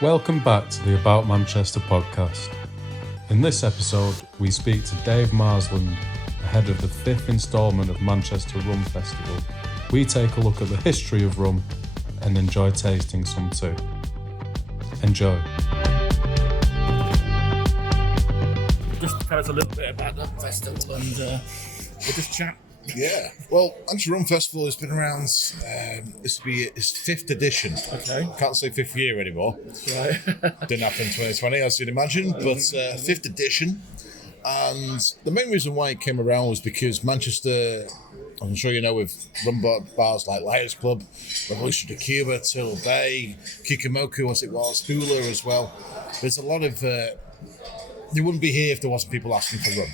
Welcome back to the About Manchester podcast. In this episode, we speak to Dave Marsland, ahead of the 5th instalment of Manchester Rum Festival. We take a look at the history of rum and enjoy tasting some too. Enjoy. Just tell us a little bit about the festival and we'll just chat. Yeah, well, Manchester Rum Festival has been around, this will be its 5th edition. Okay. Can't say 5th year anymore. Right. Didn't happen in 2020, as you'd imagine, but 5th edition. And the main reason why it came around was because Manchester, I'm sure you know, with rum bars like Liars Club, Revolution de Cuba, Turtle Bay, Kikumoku as it was, Hula as well. There's a lot of, they wouldn't be here if there wasn't people asking for rum.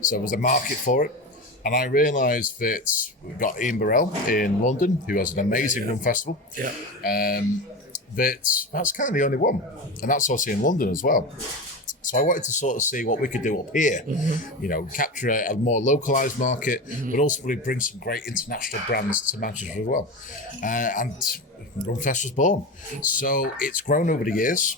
So there was a market for it. And I realised that we've got Ian Burrell in London, who has an amazing rum festival. Yeah. That's kind of the only one. And that's also in London as well. So I wanted to sort of see what we could do up here, you know, capture a more localised market, but also really bring some great international brands to Manchester as well. And Rumfest was born. So it's grown over the years.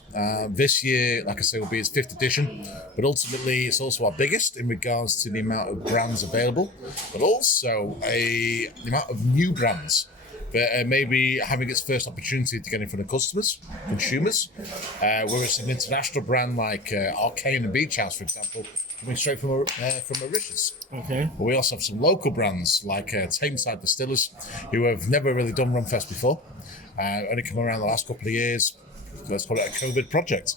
This year, like I say, will be its 5th edition, but ultimately it's also our biggest in regards to the amount of brands available, but also the amount of new brands that maybe having its first opportunity to get in front of customers, consumers, whether it's an international brand like Arcane and Beach House, for example, coming straight from Mauritius. Okay. But we also have some local brands like Tameside Distillers, who have never really done Rumfest before, only come around the last couple of years. Let's call it a COVID project.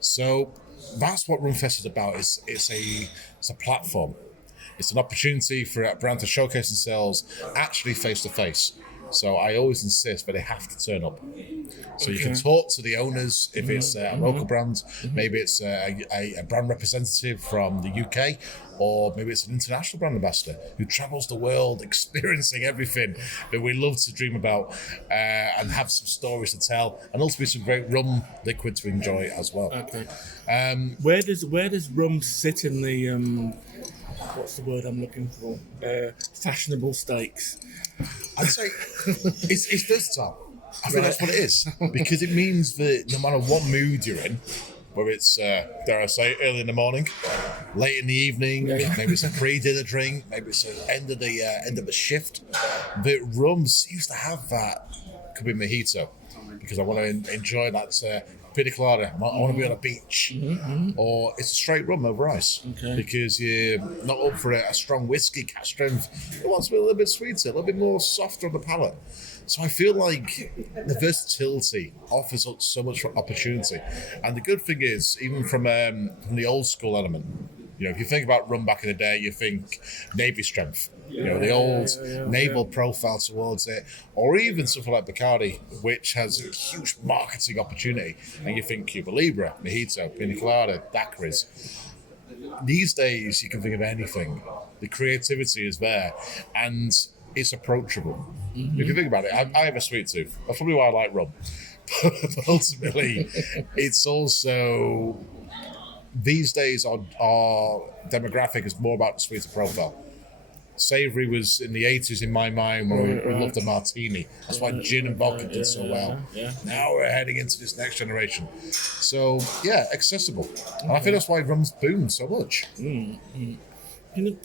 So that's what Rumfest is about. It's a platform. It's an opportunity for a brand to showcase themselves actually face to face. So I always insist that they have to turn up. So you can talk to the owners if it's a local brand, maybe it's a brand representative from the UK, or maybe it's an international brand ambassador who travels the world experiencing everything that we love to dream about and have some stories to tell, and also some great rum liquid to enjoy as well. Okay. Where does rum sit in the what's the word I'm looking for? Fashionable stakes. I'd say it's versatile. I think that's what it is, because it means that no matter what mood you're in, whether it's, dare I say, early in the morning, late in the evening, maybe it's a pre-dinner drink, maybe it's the end of the shift, the rum seems to have that. Could be mojito, because I want to enjoy that pina colada. I want to be on a beach, or it's a straight rum over ice, because you're not up for a strong whiskey cask strength. It wants to be a little bit sweeter, a little bit more softer on the palate. So I feel like the versatility offers up so much opportunity. And the good thing is, even from the old school element, you know, if you think about rum back in the day, you think Navy strength, you know, the old naval profile towards it, or even something like Bacardi, which has a huge marketing opportunity. And you think Cuba Libre, Mojito, Pina Colada, daiquiris. These days, you can think of anything. The creativity is there, and it's approachable. If you think about it, I have a sweet tooth. That's probably why I like rum. But ultimately, it's also, these days, our demographic is more about the sweeter profile. Savoury was in the 80s in my mind when we loved the martini. That's why gin and vodka did so well. Now we're heading into this next generation. So, yeah, accessible. And I think that's why rum's boomed so much. Can you,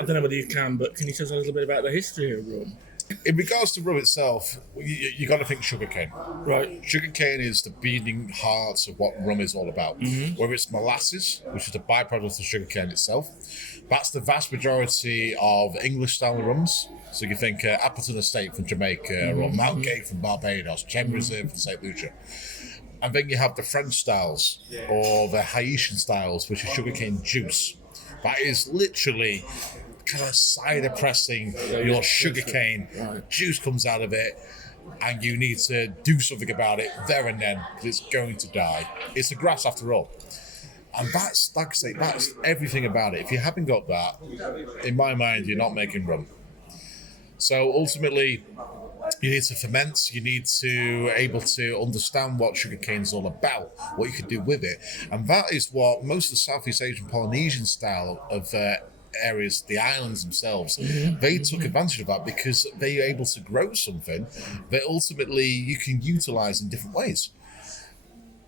I don't know whether you can, but can you tell us a little bit about the history of rum? In regards to rum itself, you got to think sugarcane. Right. Sugarcane is the beating heart of what rum is all about. Whether it's molasses, which is a byproduct of sugarcane itself, that's the vast majority of English-style rums. So you think Appleton Estate from Jamaica, or Mount Gay from Barbados, Gem Reserve from St. Lucia. And then you have the French styles, or the Haitian styles, which is sugarcane juice. That is literally kind of cider pressing your sugarcane. Juice comes out of it, and you need to do something about it there and then, because it's going to die. It's a grass after all. And that's, like I say, that's everything about it. If you haven't got that, in my mind, you're not making rum. So ultimately, you need to ferment, you need to able to understand what sugarcane is all about, what you can do with it. And that is what most of the Southeast Asian Polynesian style of areas, the islands themselves, they took advantage of that, because they were able to grow something that ultimately you can utilise in different ways.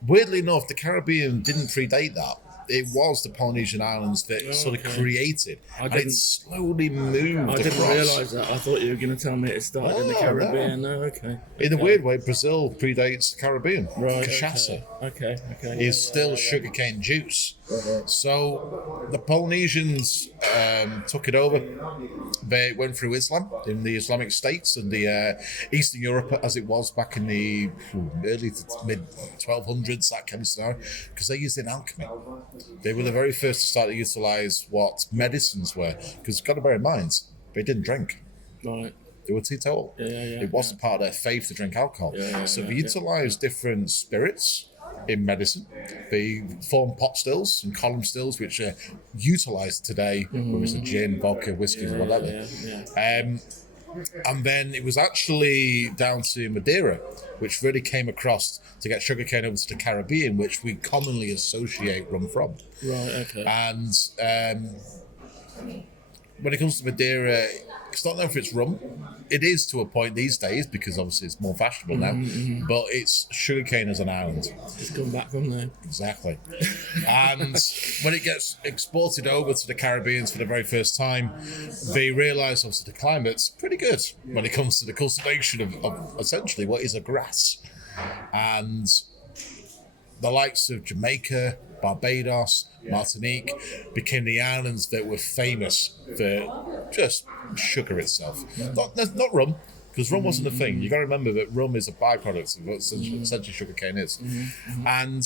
weirdly enough, the Caribbean didn't predate that. It was the Polynesian islands that sort of created, and it slowly moved I didn't across. realise that. I thought you were going to tell me it started in the Caribbean. No, okay. In a weird way, Brazil predates the Caribbean. Right. Cachaça Okay. is still sugarcane juice. So the Polynesians took it over. They went through Islam in the Islamic states and the Eastern Europe as it was back in the early to mid 1200s, that kind of scenario, because they used it in alchemy. They were the very first to start to utilise what medicines were, because you've got to bear in mind, they didn't drink. Right. They were teetotal. It wasn't part of their faith to drink alcohol. So they utilised different spirits in medicine. They formed pot stills and column stills, which are utilised today, whether it's a gin, vodka, whiskey, or whatever. And then it was actually down to Madeira, which really came across to get sugarcane over to the Caribbean, which we commonly associate rum from. Right, okay. And when it comes to Madeira, it's not known for its rum. It is to a point these days, because obviously it's more fashionable now, but it's sugarcane as an island. It's gone back from there. Exactly. And when it gets exported over to the Caribbean for the very first time, they realise obviously the climate's pretty good when it comes to the cultivation of essentially what is a grass. And the likes of Jamaica, Barbados, Martinique became the islands that were famous for just sugar itself. Not rum, because rum wasn't a thing. You got to remember that rum is a byproduct of what essentially sugarcane is. And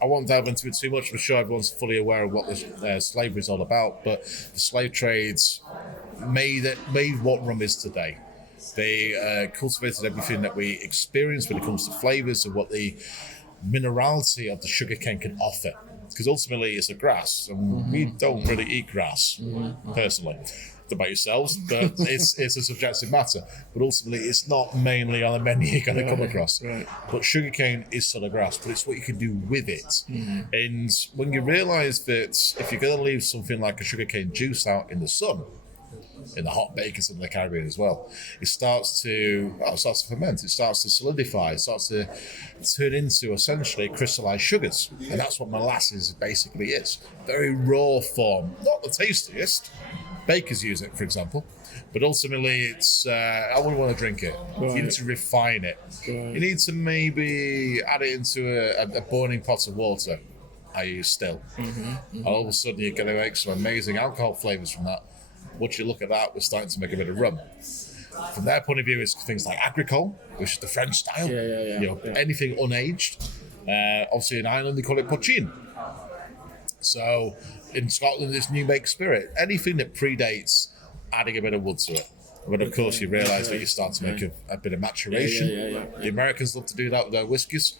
I won't delve into it too much. I'm sure everyone's fully aware of what this slavery is all about, but the slave trades made what rum is today. They cultivated everything that we experience when it comes to flavours and what the minerality of the sugarcane can offer, because ultimately it's a grass, and we don't really eat grass personally. Don't about yourselves, but it's a subjective matter. But ultimately, it's not mainly on the menu you're going to come across. Right. But sugarcane is still a grass, but it's what you can do with it. And when you realise that if you're going to leave something like a sugarcane juice out in the sun, in the hot bakers in the Caribbean as well, it starts to ferment, it starts to solidify, it starts to turn into essentially crystallized sugars. And that's what molasses basically is. Very raw form, not the tastiest. Bakers use it, for example, but ultimately it's I wouldn't want to drink it. Right. You need to refine it. Right. You need to maybe add it into a boiling pot of water, i.e. still. And all of a sudden you're going to make some amazing alcohol flavours from that. Once you look at that, we're starting to make a bit of rum. From their point of view, it's things like agricole, which is the French style. Anything unaged. Obviously, in Ireland, they call it pochine. So, in Scotland, it's new make spirit. Anything that predates adding a bit of wood to it. But of course, you realise that you start to make a bit of maturation. The Americans love to do that with their whiskies.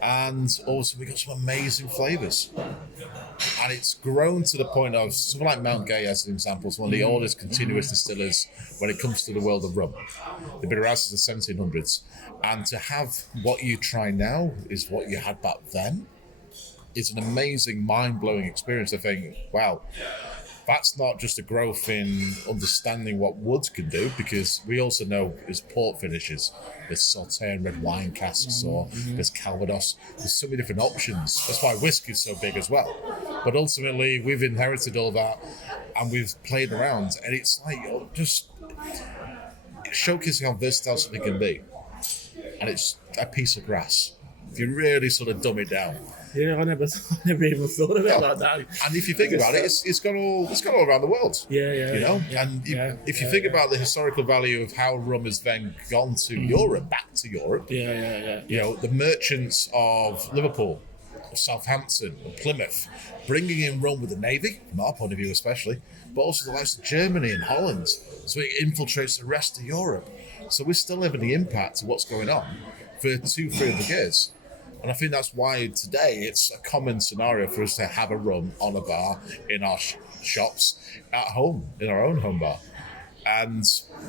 And also, we got some amazing flavours. And it's grown to the point of something like Mount Gay, as an example, is one of the oldest continuous distillers when it comes to the world of rum. They've been around since the 1700s. And to have what you try now is what you had back then. It's an amazing, mind-blowing experience to think, wow, that's not just a growth in understanding what woods can do, because we also know there's port finishes, there's Sauterre and red wine casks, or there's Calvados. There's so many different options. That's why whiskey's so big as well. But ultimately, we've inherited all that, and we've played around, and it's like just showcasing how versatile something can be. And it's a piece of grass. If you really sort of dumb it down. Yeah, I never even thought of it like that. And if you think about it, it's gone all around the world. If you think about the historical value of how rum has then gone to Europe, back to Europe. You know, the merchants of Liverpool, of Southampton, of Plymouth, bringing in rum with the navy, from our point of view especially, but also the likes of Germany and Holland, so it infiltrates the rest of Europe. So we're still living the impact of what's going on for 200-300 years. And I think that's why today it's a common scenario for us to have a rum on a bar in our shops at home, in our own home bar. And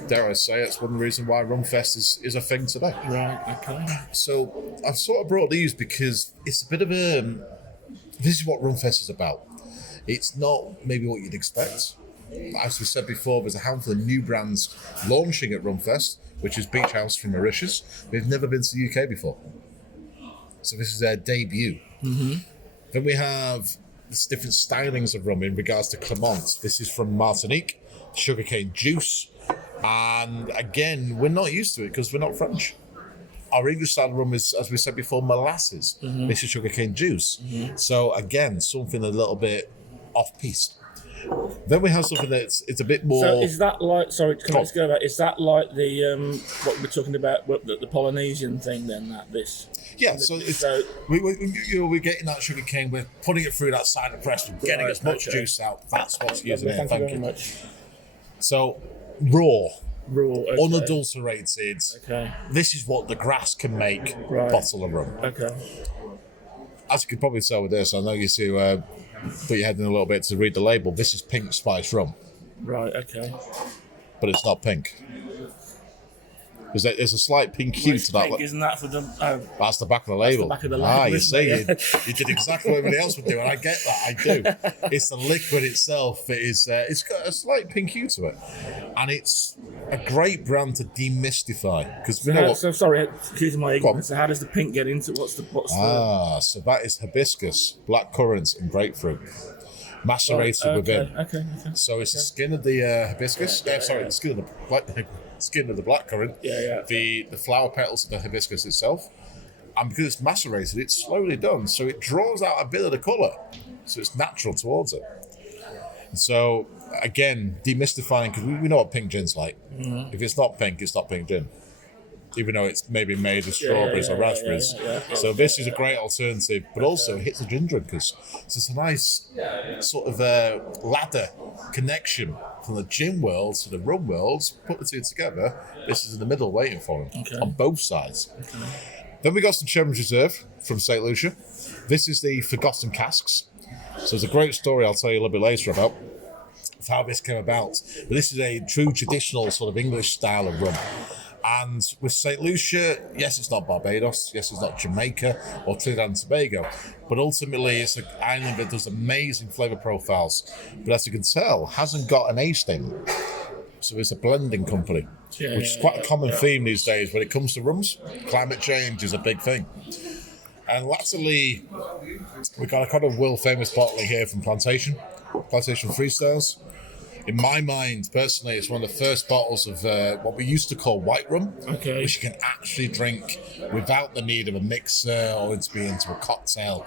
dare I say, it's one reason why Rumfest is a thing today. Right, okay. So I've sort of brought these because it's a bit of this is what Rumfest is about. It's not maybe what you'd expect. As we said before, there's a handful of new brands launching at Rumfest, which is Beach House from Mauritius. They've never been to the UK before. So this is their debut. Then we have different stylings of rum in regards to Clement. This is from Martinique, sugarcane juice. And again, we're not used to it because we're not French. Our English style of rum is, as we said before, molasses. This is sugarcane juice. So again, something a little bit off-piste. Then we have something that's it's a bit more. So is that like? Sorry, can I just go back? Is that like the what we're talking about, the Polynesian thing? Then that this. Yeah, so we're getting that sugar cane, we're putting it through that cider press, we're getting as much juice out. That's what's using it. Thank you very much. So raw, okay. unadulterated. Okay. This is what the grass can make. Bottle of rum. Okay. As you could probably tell with this, I know you see. Put your head in a little bit to read the label. This is pink spice rum. Right, okay. But it's not pink. Because there's a slight pink hue to that. Pink, isn't that for the... Oh, that's the back of the label. That's the back of the label, you see, it? you did exactly what everybody else would do, and I get that, I do. It's the liquid itself. It is. It's got a slight pink hue to it. And it's a great brand to demystify. Because we know what... So, sorry, excuse my ignorance. So how does the pink get into it? What's the... So that is hibiscus, black currants, and grapefruit. Macerated within. Okay. So it's the skin of the hibiscus. The skin of the blackcurrant. Yeah. The flower petals of the hibiscus itself, and because it's macerated, it's slowly done, so it draws out a bit of the colour, so it's natural towards it. And so again, demystifying, because we know what pink gin's like. If it's not pink, it's not pink gin. Even though it's maybe made of strawberries or raspberries. So this is a great alternative, but also it hits the gin drinkers. So it's a nice sort of ladder connection from the gin world to the rum world. Put the two together, this is in the middle waiting for them on both sides. Then we got some Chairman's Reserve from St. Lucia. This is the Forgotten Casks. So there's a great story I'll tell you a little bit later about how this came about. But this is a true traditional sort of English style of rum. And with St. Lucia, yes, it's not Barbados, yes, it's not Jamaica or Trinidad and Tobago, but ultimately it's an island that does amazing flavour profiles, but as you can tell, hasn't got an age statement. So it's a blending company, which is quite a common theme these days when it comes to rums. Climate change is a big thing. And latterly, we've got a kind of world-famous bottle here from Plantation Freestyles. In my mind, personally, it's one of the first bottles of what we used to call white rum, which you can actually drink without the need of a mixer or into a cocktail.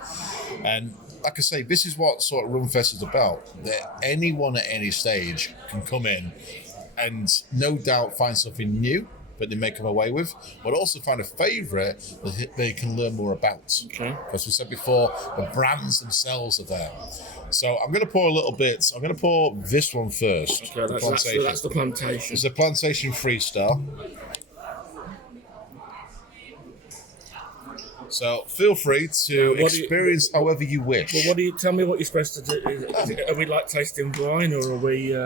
And like I say, this is what sort of Rum Fest is about, that anyone at any stage can come in and no doubt find something new that they may come away with, but also find a favourite that they can learn more about. As we said before, the brands themselves are there. So I'm going to pour a little bit. I'm going to pour this one first. Okay, that's the Plantation. It's the Plantation Freestyle. So feel free to experience however you wish. Well, tell me what you're supposed to do? Are we like tasting wine, or are we?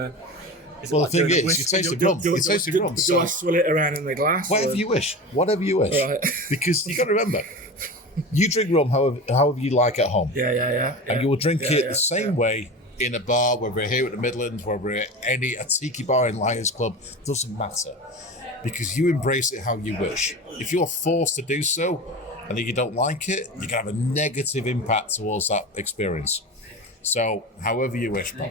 Well, the thing is, you taste the rum. You taste the rum. Do I swill it around in the glass? Whatever you wish. Whatever you wish. Right. Because you got to remember, you drink rum however you like at home. Yeah. And you will drink it the same way in a bar, whether we're here at the Midlands, whether we're at a tiki bar in Lions Club, doesn't matter. Because you embrace it how you wish. If you're forced to do so, and then you don't like it, you're going to have a negative impact towards that experience. So, however you wish, Bob.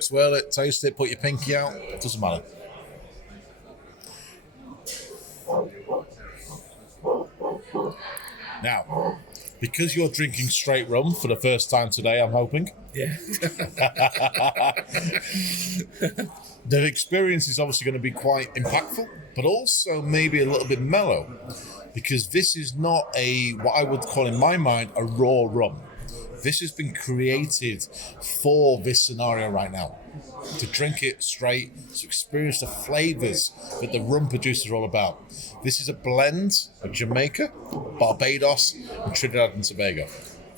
Swirl it, taste it, put your pinky out, it doesn't matter. Now, because you're drinking straight rum for the first time today, I'm hoping. Yeah. The experience is obviously going to be quite impactful, but also maybe a little bit mellow, because this is not what I would call in my mind a raw rum. This has been created for this scenario right now. To drink it straight, to experience the flavours that the rum producers are all about. This is a blend of Jamaica, Barbados, and Trinidad and Tobago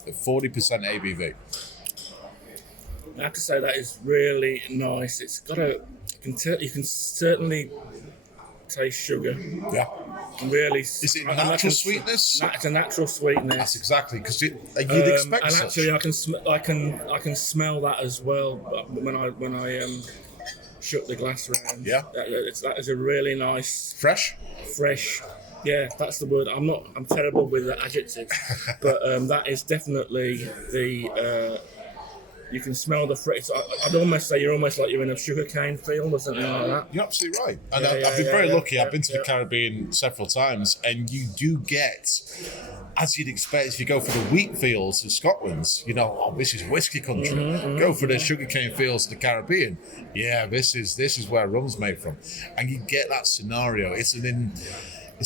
at 40% ABV. I have to say that is really nice. It's got you can certainly taste sugar. Yeah. Really. Is it natural sweetness? It's a natural sweetness. That's exactly, because you'd expect and such. actually, I can smell that as well when I shook the glass around. Yeah. That is a really nice Fresh. Yeah, that's the word. I'm terrible with the adjectives, but that is definitely the. You can smell the fruit. I'd almost say you're almost like you're in a sugarcane field or something like that. You're absolutely right. And I've been very lucky. I've been to the Caribbean several times, and you do get, as you'd expect, if you go for the wheat fields of Scotland, this is whiskey country. Go for the sugarcane fields of the Caribbean. Yeah, this is where rum's made from, and you get that scenario. It's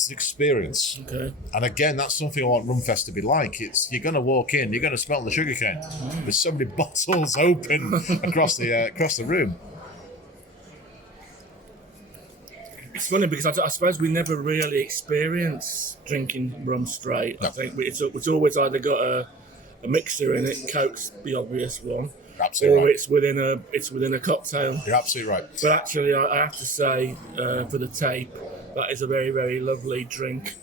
an experience. Okay. And again, that's something I want Rumfest to be like. You're going to walk in, you're going to smell the sugarcane. There's so many bottles open across the room. It's funny because I suppose we never really experience drinking rum straight. No. I think it's always either got a mixer in it, Coke's the obvious one, Absolutely or right. it's within a cocktail. You're absolutely right. But actually, I have to say, for the tape, that is a very, very lovely drink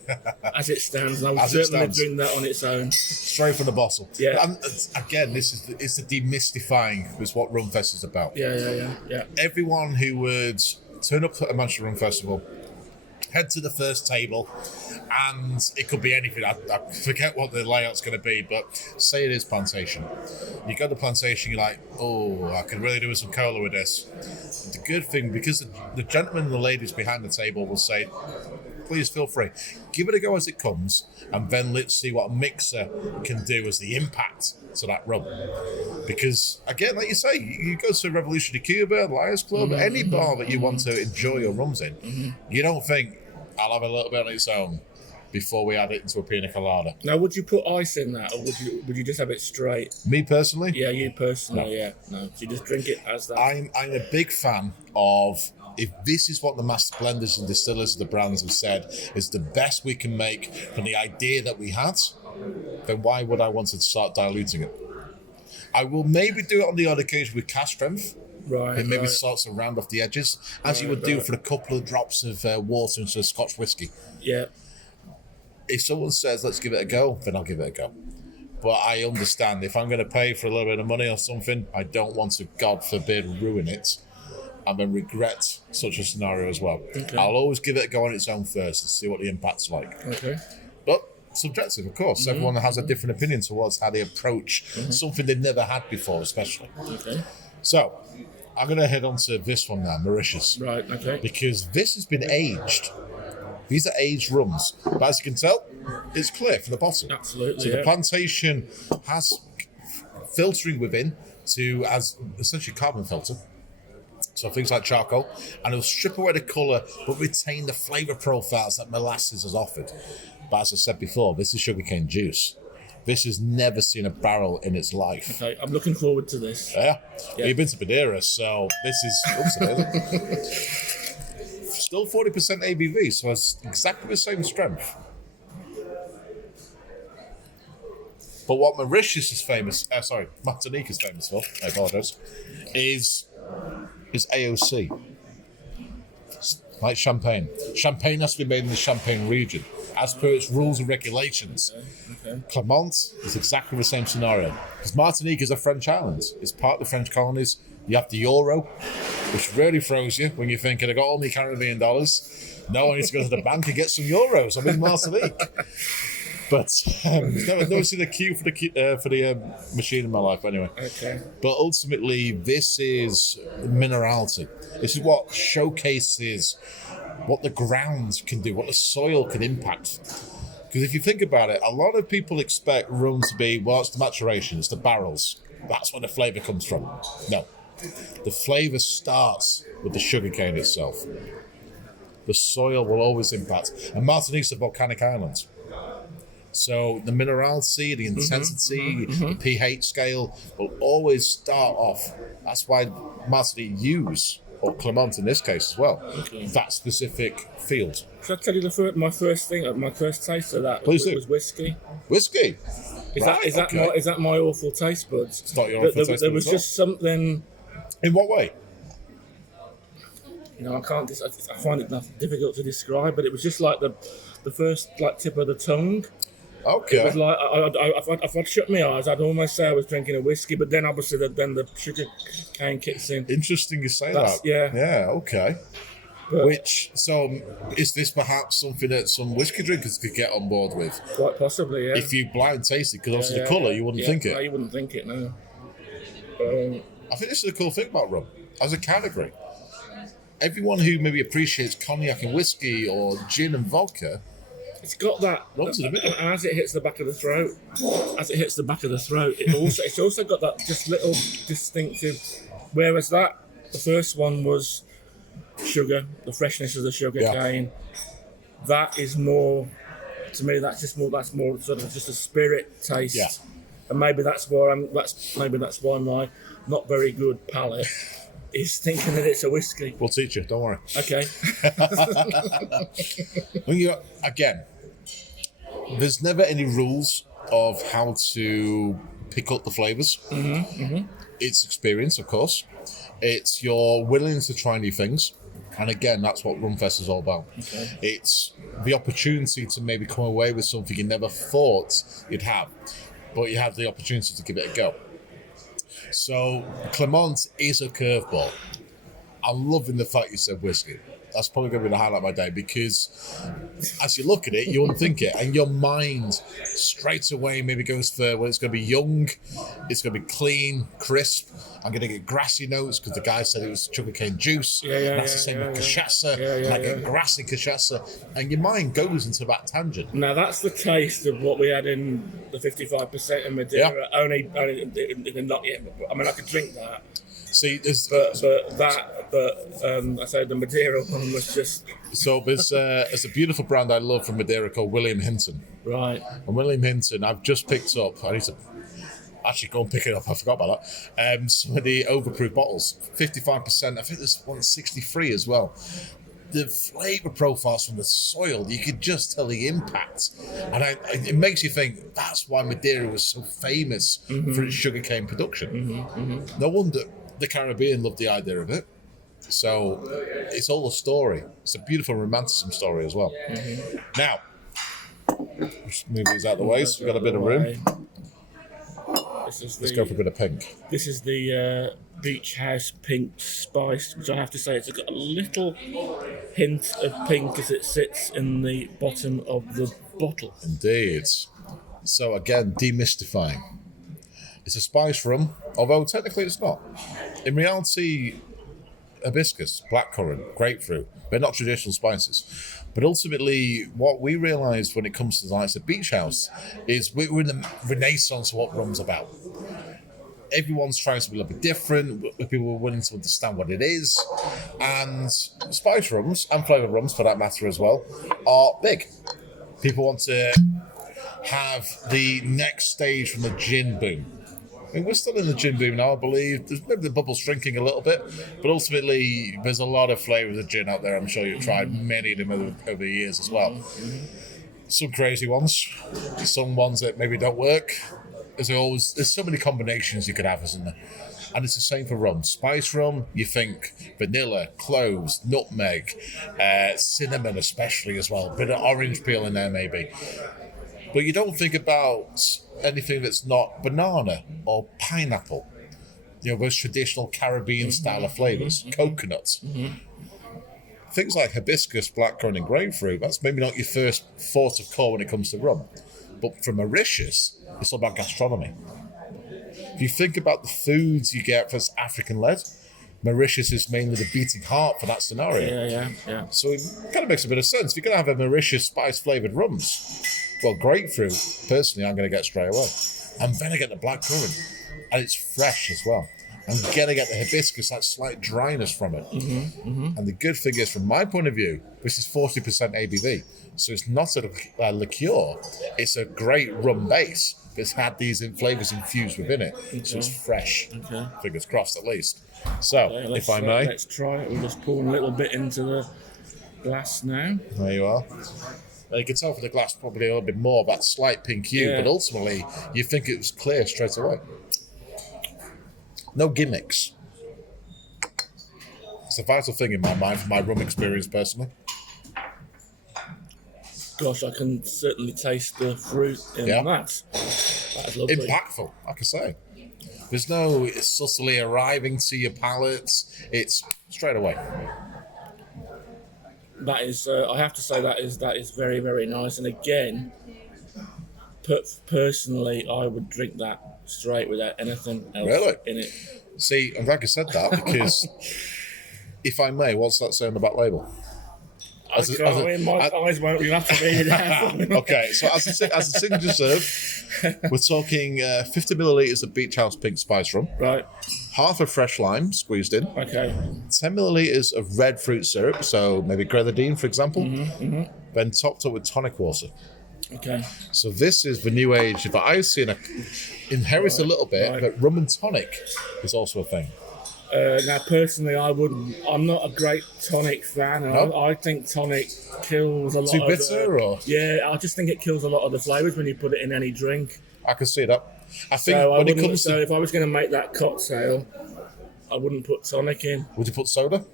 as it stands. And I would certainly drink that on its own. Straight from the bottle. Yeah. And again, it's the demystifying is what Rumfest is about. Yeah. Everyone who would turn up at a Manchester Rum Festival, head to the first table, and it could be anything. I forget what the layout's going to be, but say it is plantation. You go to plantation, you're like, oh, I could really do with some cola with this. The good thing, because the gentlemen and the ladies behind the table will say, please feel free, give it a go as it comes, and then let's see what a mixer can do as the impact to that rum. Because again, like you say, you go to Revolutionary Cuba, Lions Club, any bar that you want to enjoy your rums in, you don't think, I'll have a little bit on its own before we add it into a pina colada. Now, would you put ice in that, or would you just have it straight? Me personally? Yeah, you personally, no. So you just drink it as that. I'm a big fan of, if this is what the master blenders and distillers of the brands have said is the best we can make from the idea that we had, then why would I want to start diluting it? I will maybe do it on the odd occasion with cask strength. Right. It maybe starts to round off the edges, as you would do for a couple of drops of water into a Scotch whiskey. Yeah. If someone says, let's give it a go, then I'll give it a go. But I understand, if I'm going to pay for a little bit of money or something, I don't want to, God forbid, ruin it and then regret such a scenario as well. Okay. I'll always give it a go on its own first and see what the impact's like. Okay. But subjective, of course. Everyone has a different opinion towards how they approach something they've never had before, especially. Okay. So, I'm going to head on to this one now, Mauritius. Right, okay. Because this has been aged. These are aged rums. But as you can tell, it's clear from the bottom. Absolutely, So the plantation has filtering within as essentially carbon filter. So things like charcoal. And it'll strip away the colour, but retain the flavour profiles that molasses has offered. But as I said before, this is sugarcane juice. This has never seen a barrel in its life. Okay, I'm looking forward to this. Yeah. Well, you've been to Madeira, so this is still 40% ABV, so it's exactly the same strength. But what Mauritius is Martinique is famous for, I apologize, is AOC. It's like champagne. Champagne has to be made in the Champagne region, as per its rules and regulations. Okay. Clermont is exactly the same scenario. Because Martinique is a French island. It's part of the French colonies. You have the euro, which really throws you when you're thinking, I got all my Caribbean dollars. No, I need to go to the bank and get some euros. I'm in Martinique. But never seen a queue for the machine in my life anyway. Okay. But ultimately, this is minerality. This is what showcases what the ground can do, what the soil can impact. Because if you think about it, a lot of people expect rum to be, well, it's the maturation, it's the barrels. That's where the flavour comes from. No. The flavour starts with the sugarcane itself. The soil will always impact. And Martinique's a volcanic island. So the minerality, the intensity, the pH scale will always start off. That's why Martinique use, or Clermont in this case as well, that specific field. Should I tell you my first taste of that Please do. Was whiskey. Whiskey? Is that my awful taste buds? It's not your awful taste buds. There was just something. In what way? I can't. I find it difficult to describe, but it was just like the first tip of the tongue. Okay. It was like if I'd shut my eyes, I'd almost say I was drinking a whiskey, but then obviously then the sugar cane kicks in. Interesting you say that. Yeah. Yeah. Okay. So is this perhaps something that some whiskey drinkers could get on board with? Quite possibly, yeah. If you blind taste it, because obviously the colour, you wouldn't think it. No, you wouldn't think it, no. I think this is a cool thing about rum as a category. Everyone who maybe appreciates cognac and whiskey or gin and vodka, it's got that. Rum's in the middle. And as it hits the back of the throat, it's also got that just little distinctive. Whereas the first one was sugar, the freshness of the sugar cane. That is more, to me. That's more sort of just a spirit taste. Yeah. And maybe that's why my not very good palate is thinking that it's a whiskey. We'll teach you. Don't worry. Okay. Again, there's never any rules of how to pick up the flavours. It's experience, of course. It's your willingness to try new things. And again, that's what Rumfest is all about. Okay. It's the opportunity to maybe come away with something you never thought you'd have, but you have the opportunity to give it a go. So Clement is a curveball. I'm loving the fact you said whiskey. That's probably going to be the highlight of my day, because as you look at it, you wouldn't think it, and your mind straight away maybe goes for, well, it's going to be young, it's going to be clean, crisp. I'm going to get grassy notes because the guy said it was sugarcane juice. That's the same with cachaça. I get grassy cachaça, and your mind goes into that tangent. Now that's the taste of what we had in the 55% in Madeira. Only not yet. I mean, I could drink that. See, there's I say the Madeira one was just. So there's a beautiful brand I love from Madeira called William Hinton. Right. And William Hinton, I've just picked up. I need to actually go and pick it up. I forgot about that. Some of the overproof bottles, 55%. I think there's 163 as well. The flavour profiles from the soil, you could just tell the impact. And it makes you think that's why Madeira was so famous for its sugarcane production. No wonder the Caribbean loved the idea of it. So it's all a story. It's a beautiful romanticism story as well. Now, let's move these out of the way so we've got a bit of room. Let's go for a bit of pink. This is the Beach House Pink Spice, which I have to say it's got a little hint of pink as it sits in the bottom of the bottle. Indeed. So again, demystifying. It's a spice rum, although technically it's not. In reality, hibiscus, blackcurrant, grapefruit, they're not traditional spices. But ultimately, what we realised when it comes to the likes of Beach House is we're in the renaissance of what rum's about. Everyone's trying to be a little bit different. People are willing to understand what it is. And spice rums, and flavoured rums for that matter as well, are big. People want to have the next stage from the gin boom. I mean, we're still in the gin boom now, I believe. There's maybe the bubble's shrinking a little bit, but ultimately there's a lot of flavours of gin out there. I'm sure you've tried many of them over the years as well. Some crazy ones, some ones that maybe don't work. There's so many combinations you could have, isn't there? And it's the same for rum. Spice rum, you think vanilla, cloves, nutmeg, cinnamon especially as well. A bit of orange peel in there maybe. But you don't think about anything that's not banana or pineapple. You know, those traditional Caribbean style of flavours. Coconut. Things like hibiscus, blackcurrant and grapefruit, that's maybe not your first thought of call when it comes to rum. But for Mauritius, it's all about gastronomy. If you think about the foods you get that's African-led, Mauritius is mainly the beating heart for that scenario. Yeah. So it kind of makes a bit of sense. If you're going to have a Mauritius spice-flavoured rums, well, grapefruit, personally, I'm going to get straight away. And then I get the blackcurrant. And it's fresh as well. I'm going to get the hibiscus, that slight dryness from it. And the good thing is, from my point of view, this is 40% ABV. So it's not a liqueur. It's a great rum base that's had these flavours infused within it. So it's fresh. Fingers crossed, at least. So, if I may. Let's try it. We'll just pour a little bit into the glass now. There you are. You can tell from the glass probably a little bit more of that slight pink hue, but ultimately you think it was clear straight away. No gimmicks. It's a vital thing in my mind for my rum experience personally. Gosh, I can certainly taste the fruit in that. That is lovely. Impactful, like I say. There's no subtly arriving to your palate. It's straight away. that is. I have to say that is very, very nice. And again, personally, I would drink that straight without anything else in it. See, I'm glad you said that because, if I may, what's that say on the back label? My eyes won't. You have to read it out. Okay, so as a signature serve, we're talking 50 millilitres of Beach House Pink Spice Rum. Right. Half a fresh lime squeezed in. Okay. 10 millilitres of red fruit syrup, so maybe grenadine, for example. Then topped up with tonic water. Okay. So this is the new age that I've seen inherit a little bit, but rum and tonic is also a thing. Now, personally, I'm not a great tonic fan. No? I think tonic kills a lot. Too bitter, or? Yeah, I just think it kills a lot of the flavours when you put it in any drink. I can see that. I think So when it comes so to, if I was going to make that cocktail, I wouldn't put tonic in. would you put soda?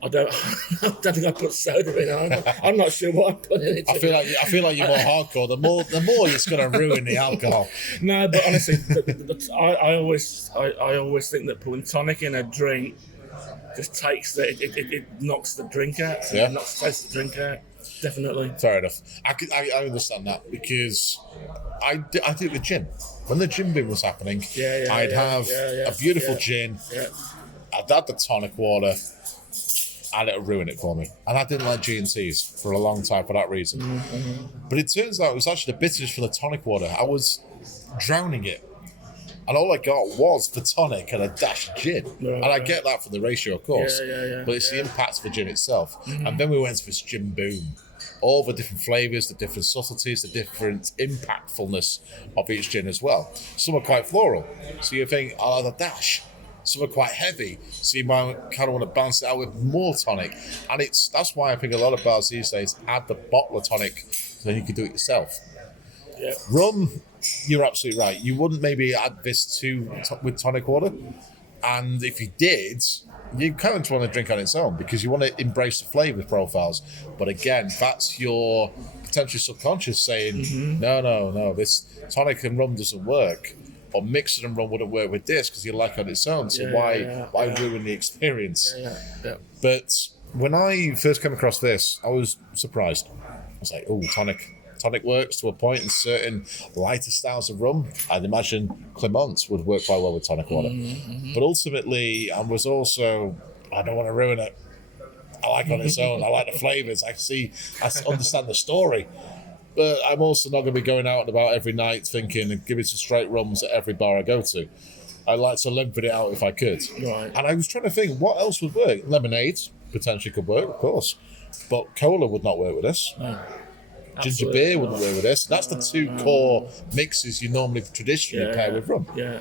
I don't think I put soda in. I'm not sure what I put in it. I feel like you're more hardcore. The more it's going to ruin the alcohol. No, but honestly, I always think that putting tonic in a drink just takes it knocks the drink out. Yeah. It knocks the taste of the drink out. Definitely. Fair enough. I understand that because I did it with gin. When the gin bin was happening, I'd have a beautiful gin. Yeah. I'd add the tonic water, and it'll ruin it for me. And I didn't like G&Ts for a long time for that reason. But it turns out it was actually the bitterness from the tonic water. I was drowning it. And all I got was the tonic and a dash of gin. And I get that from the ratio, of course. But it's the impact of the gin itself. And then we went to this gin boom. All the different flavours, the different subtleties, the different impactfulness of each gin as well. Some are quite floral. So you think, I'll add a dash. Some are quite heavy, so you might kind of want to balance it out with more tonic. And that's why I think a lot of bars these days add the bottle of tonic, so then you can do it yourself. Yeah. Rum, you're absolutely right. You wouldn't maybe add this with tonic water, and if you did, you kind of want to drink on its own because you want to embrace the flavour profiles. But again, that's your potentially subconscious saying, no, this tonic and rum doesn't work. Or mixing and rum wouldn't work with this because you like it on its own. So why ruin the experience? But when I first came across this, I was surprised. I was like, oh, tonic works to a point in certain lighter styles of rum. I'd imagine Clement would work quite well with tonic water. But ultimately, I was also, I don't want to ruin it. I like it on its own. I like the flavours. I understand the story. But I'm also not going to be going out and about every night thinking and giving some straight rums at every bar I go to. I like to lengthen it out if I could. Right. And I was trying to think, what else would work? Lemonade potentially could work, of course. But cola would not work with this. No. Ginger beer wouldn't work with this. That's the two core mixes you normally traditionally pair with rum. Yeah.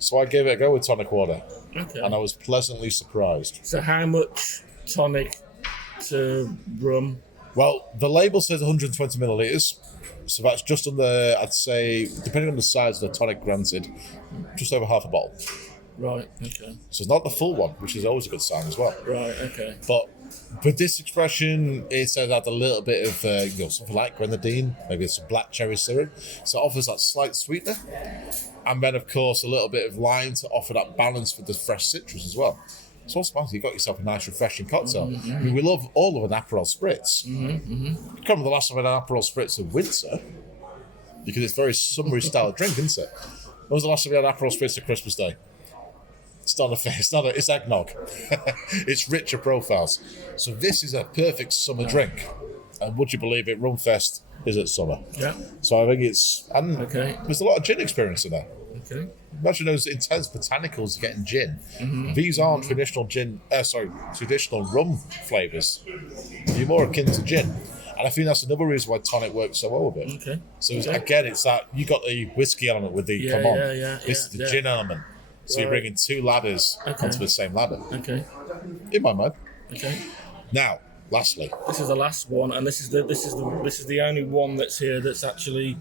So I gave it a go with tonic water. Okay. And I was pleasantly surprised. So how much tonic to rum? Well, the label says 120 millilitres, so that's just under, I'd say, depending on the size of the tonic granted, just over half a bottle. Right, okay. So it's not the full one, which is always a good sign as well. Right, okay. But with this expression, it says add a little bit of, something like grenadine, maybe some black cherry syrup, so it offers that slight sweetener. And then, of course, a little bit of lime to offer that balance with the fresh citrus as well. So what's the matter? You've got yourself a nice, refreshing cocktail. I mean, we love all of an Aperol Spritz. Can't remember the last time I had an Aperol Spritz in winter because it's a very summery style drink, isn't it? When was the last time we had Aperol Spritz at Christmas Day? It's not a face. It's eggnog. It's richer profiles. So this is a perfect summer drink. And would you believe it, Rumfest is at summer. Yeah. So I think there's a lot of gin experience in there. Okay. Imagine those intense botanicals you get in gin. These aren't traditional traditional rum flavours. You're more akin to gin. And I think that's another reason why tonic works so well with it. Okay. So again, it's that you got the whiskey element with the come on. This is the gin element. So you're bringing two ladders onto the same ladder. Okay. In my mind. Okay. Now, lastly, this is the last one, and this is the only one that's here that's actually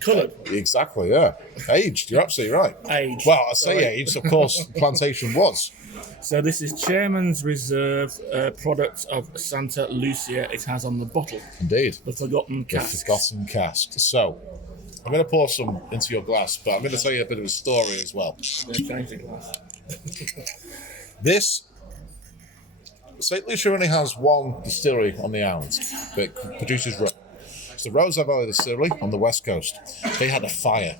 coloured. Exactly, yeah. Aged, you're absolutely right. Aged. Well, I say aged, of course, plantation was. So this is Chairman's Reserve, product of Santa Lucia. It has on the bottle. Indeed. The Forgotten Cask. The Forgotten Cask. So, I'm going to pour some into your glass, but I'm going to tell you a bit of a story as well. Change the glass. This St. Lucia only has one distillery on the island that produces rum. It's the Rosa Valley Distillery on the west coast. They had a fire,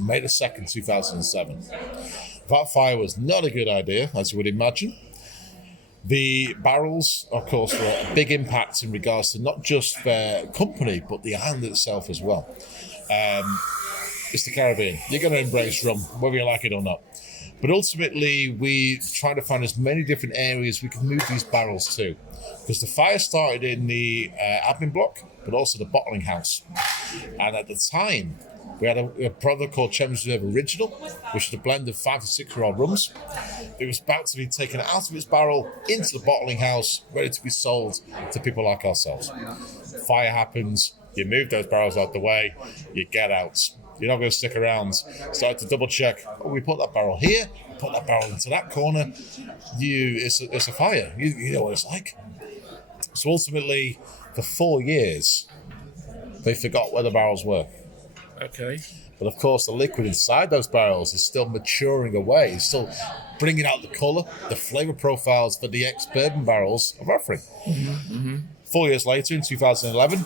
May the 2nd, 2007. That fire was not a good idea, as you would imagine. The barrels, of course, were a big impact in regards to not just their company, but the island itself as well. It's the Caribbean. You're going to embrace rum, whether you like it or not. But ultimately, we try to find as many different areas we can move these barrels to. Because the fire started in the admin block, but also the bottling house. And at the time, we had a product called Chelmsford Reserve Original, which is a blend of 5 to 6-year-old rums. It was about to be taken out of its barrel into the bottling house, ready to be sold to people like ourselves. Fire happens, you move those barrels out the way, you get out. You're not going to stick around. Start to double check. Oh, we put that barrel here, put that barrel into that corner. It's a fire. You know what it's like. So ultimately, for 4 years, they forgot where the barrels were. Okay. But of course, the liquid inside those barrels is still maturing away. It's still bringing out the colour, the flavour profiles that the ex-bourbon barrels are offering. 4 years later, in 2011,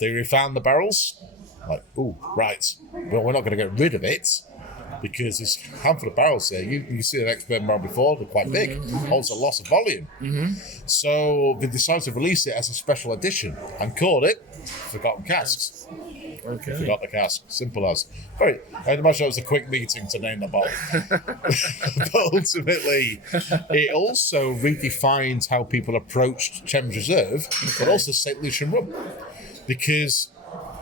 they refound the barrels. Like, oh, right. Well, we're not going to get rid of it because there's a handful of barrels there. You see an ex-bourbon barrel before, they're quite big. Also, loss of volume. So they decided to release it as a special edition and called it Forgotten Casks. Okay. Forgot the cask. Simple as. I'd imagine it was a quick meeting to name the bottle. But ultimately, it also redefined how people approached Chelmsford Reserve, but also St. Lucian rum. Because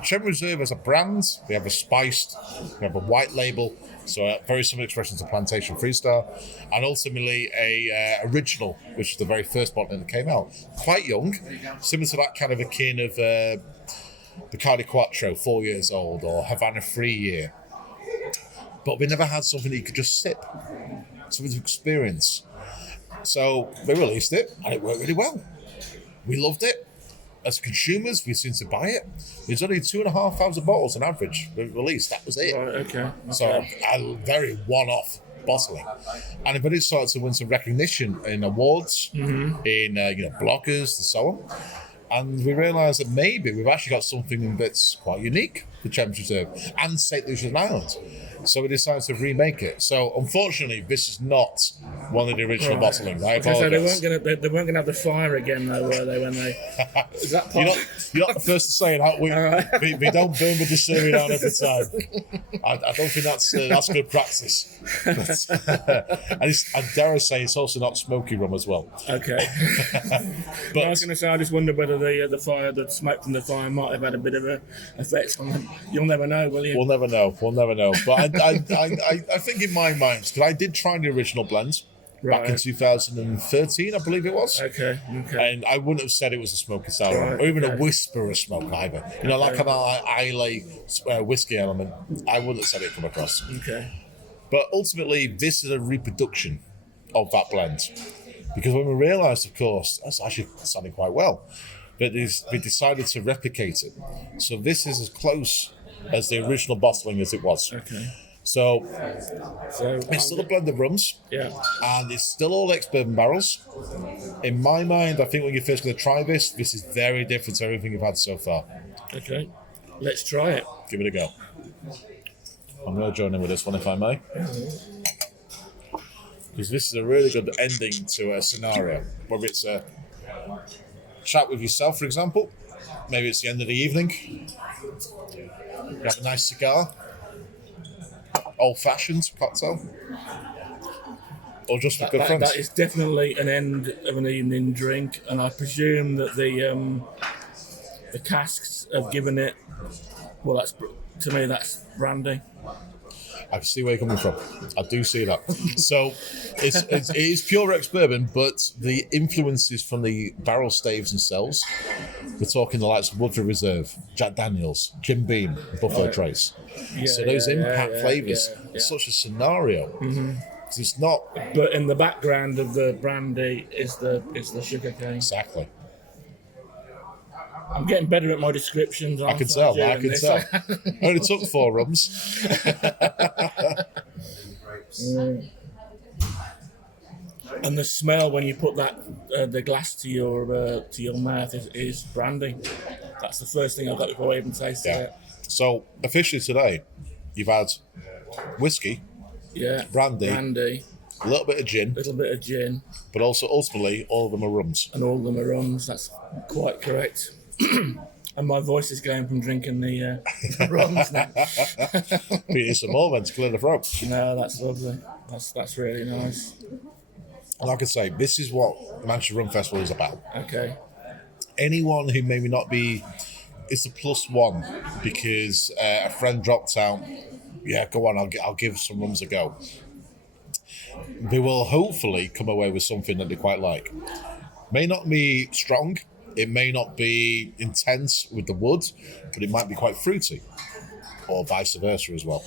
Chelmsford Reserve as a brand, we have a spiced, we have a white label, so very similar expressions to Plantation Freestar, and ultimately a original, which is the very first bottle that came out. Quite young, similar to that kind of akin of Bacardi Quattro, 4 years old, or Havana 3 year. But we never had something that you could just sip, something to experience. So they released it, and it worked really well. We loved it. As consumers, we seem to buy it. There's only 2,500 bottles on average released. That was it. Right, okay. So a very one-off bottling, and it started to win some recognition in awards, in bloggers and so on. And we realised that maybe we've actually got something that's quite unique for Chelmsford Reserve and St. Lucian Island. So we decided to remake it. So unfortunately, this is not one of the original bottlings. I apologise. So they weren't going to have the fire again, though, were they? When they is that part? You're not the first to say it. We don't burn the distillery down every time. I don't think that's good practice. I dare I say it's also not smoky rum as well. Okay. But I was going to say, I just wondered whether the smoke from the fire might have had a bit of an effect on them. You'll never know, will you? We'll never know. But I think in my mind, because I did try the original blend back in 2013, I believe it was. Okay. And I wouldn't have said it was a smoky sour, or even a whisper of smoke either. That kind of Islay whiskey element. I wouldn't have said it come across. Okay. But ultimately, this is a reproduction of that blend. Because when we realised, of course, that's actually sounding quite well, but we decided to replicate it. So this is as close as the original bottling as it was. Okay. So it's still a blend of rums. Yeah. And it's still all ex-bourbon barrels. In my mind, I think when you're first going to try this is very different to everything you've had so far. Okay. Let's try it. Give it a go. I'm going to join in with this one, if I may. Because this is a really good ending to a scenario. Whether it's a chat with yourself, for example. Maybe it's the end of the evening. You have a nice cigar. Old-fashioned cocktail. Or just with good friends. That is definitely an end of an evening drink. And I presume that the casks have given it... Well, to me, that's brandy. I can see where you're coming from. I do see that. So it is pure ex-bourbon, but the influences from the barrel staves themselves, we're talking the likes of Woodford Reserve, Jack Daniels, Jim Beam, Buffalo Trace. So those impact flavours, it's such a scenario. Mm-hmm. It's not... But in the background of the brandy is the sugar cane. Exactly. I'm getting better at my descriptions. I can tell. Only took 4 rums. And And the smell when you put that the glass to your mouth is brandy. That's the first thing I got before I even tasted it. So officially today, you've had whiskey, brandy, a little bit of gin, but also ultimately all of them are rums. And all of them are rums. That's quite correct. And my voice is going from drinking the rums now. We need some more then to clear the throat. No, that's lovely. That's really nice. Like I say, this is what Manchester Rum Festival is about. Okay. Anyone who maybe not be, it's a plus one because a friend dropped out. Yeah, go on, I'll give some rums a go. They will hopefully come away with something that they quite like. May not be strong, it may not be intense with the wood, but it might be quite fruity, or vice versa as well.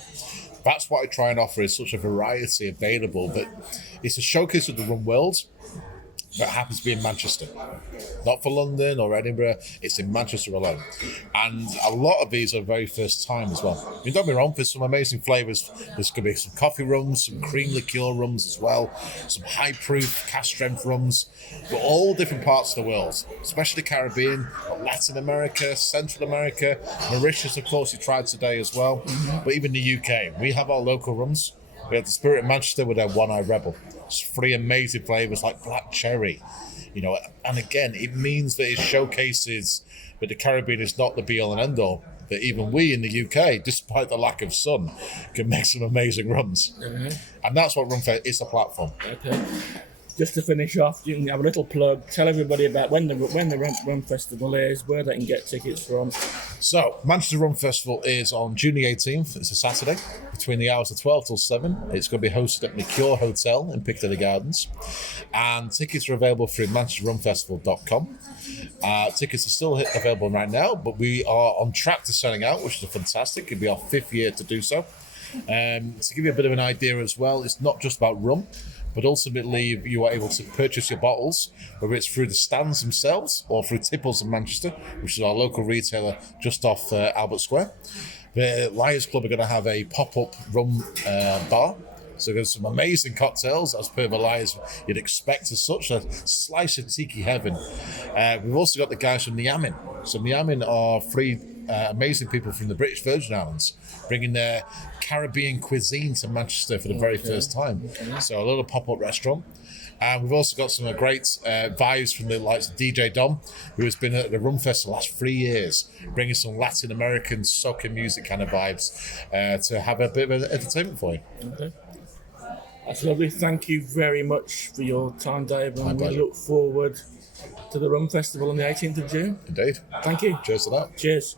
That's what I try and offer, is such a variety available, but it's a showcase of the rum world that happens to be in Manchester. Not for London or Edinburgh, it's in Manchester alone. And a lot of these are very first time as well. I mean, don't be wrong, there's some amazing flavours. There's going to be some coffee rums, some cream liqueur rums as well, some high proof, cask strength rums, but all different parts of the world, especially the Caribbean, Latin America, Central America, Mauritius, of course, you tried today as well, but even the UK. We have our local rums. We have the Spirit of Manchester with their One-Eyed Rebel. It's 3 amazing flavours like black cherry, and again, it means that it showcases that the Caribbean is not the be-all and end-all, that even we in the UK, despite the lack of sun, can make some amazing rums. Mm-hmm. And that's what Rumfest is, a platform. Okay. Just to finish off, you can have a little plug. Tell everybody about when the Rum Festival is, where they can get tickets from. So, Manchester Rum Festival is on June the 18th. It's a Saturday, between the hours of 12 till 7. It's going to be hosted at Mercure Hotel in Piccadilly Gardens. And tickets are available through manchesterrumfestival.com. Tickets are still available right now, but we are on track to selling out, which is fantastic. It'll be our 5th year to do so. To give you a bit of an idea as well, it's not just about rum, but ultimately you are able to purchase your bottles, whether it's through the stands themselves or through Tipples in Manchester, which is our local retailer just off Albert Square. The Lions Club are going to have a pop-up rum bar. So there's some amazing cocktails, as per the Lions you'd expect as such, a slice of tiki heaven. We've also got the guys from Niamin. So Niamin are 3 amazing people from the British Virgin Islands, bringing their Caribbean cuisine to Manchester for the very first time. So a little pop-up restaurant. And we've also got some great vibes from the likes of DJ Dom, who has been at the Rum Fest the last 3 years, bringing some Latin American soca music kind of vibes to have a bit of entertainment for you. Okay. That's lovely. Thank you very much for your time, Dave. And we look forward to the Rum Festival on the 18th of June. Indeed. Thank you. Cheers to that. Cheers.